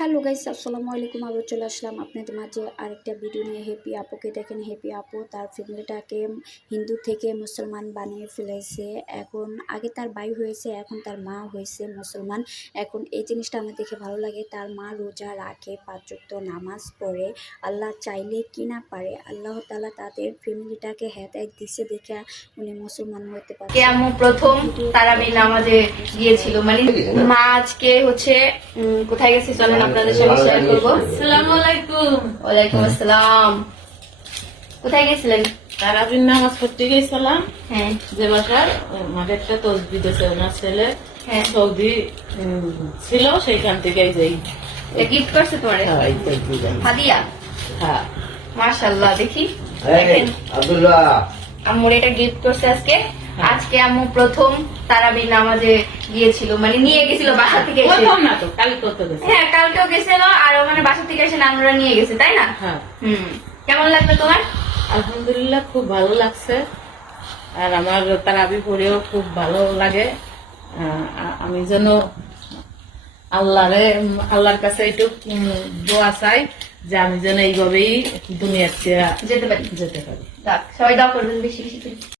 Hello guys, আসসালামু আলাইকুম। আবার চলে আসলাম আপনাদের মাঝে আরেকটা ভিডিও নিয়ে। হ্যাপি আপুকে দেখেন, হ্যাপি আপু তার ফ্যামিলিটাকে হিন্দু থেকে মুসলমান বানিয়ে ফেলেছে। এখন আগে তার ভাই হয়েছে, এখন তার মা হয়েছে মুসলমান। এখন এই জিনিসটা আমার দেখে ভালো লাগে। তার মা রোজা রাখে, 5 ওয়াক্ত নামাজ পড়ে। আল্লাহ চাইলে কি না পারে, আল্লাহ তাআলা তাদের ফ্যামিলিটাকে হেদায়েত দিছে দেখে উনি মুসলমান হতে পারে। কেমন প্রথম তারাবি নামাজে গিয়েছিল, মানে মা আজকে হচ্ছে কোথায় গেছে চলেন আপনাদের সাথে শেয়ার করবো। আসসালামু আলাইকুম। ওয়ালাইকুম আসসালাম। কোথায় গেছিলেন? তারাবির নামাজ পড়তে গেছিলাম। হ্যাঁ যে বাসার আমাদের একটা তসবি দিয়েছে ওনার ছেলে, হ্যাঁ, সৌদি ছিল, সেইখান থেকে যাই। গিফট করছে তোমার হাদিয়া। হ্যাঁ, মাশাআল্লাহ, দেখি আব্দুল্লাহ আম্মুর এটা গিফট করছে আজকে। আজকে আম্মু প্রথম তারাবি নামাজে গিয়েছিল, মানে নিয়ে গেছিল বাসা থেকে এসে। প্রথম না তো, কাল করতে গেছে। হ্যাঁ, কালকেও গেছিল আর মানে বাসা থেকে এসে নানুরা নিয়ে গেছে, তাই না? হ্যাঁ, কেমন লাগলো তোমার? আলহামদুলিল্লাহ খুব ভালো লাগছে। আর আমার তারাবি পড়েও খুব ভালো লাগে। আমি যেন আল্লাহর কাছে একটু দোয়া চাই যে আমি যেন এইভাবেই দুনিয়াতে যেতে পারি। যেতে পারি। সবাই দোয়া করবেন বেশি বেশি করে।